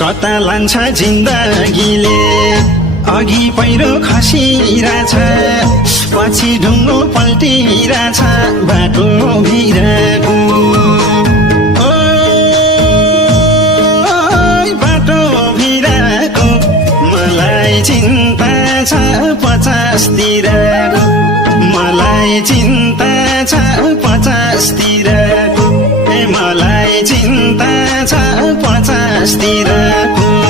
कता लान्छ जिन्दगीले अघि पहिरो खसिरहेछ पछि ढुङ्गो पल्टिरहेछ बाटो भिरको बाटो भिरको मलाई चिन्ता छ 50 तिरको मलाई चिन्ता छ 50 तिरको मलाई चिन्ता छ 50 तिरको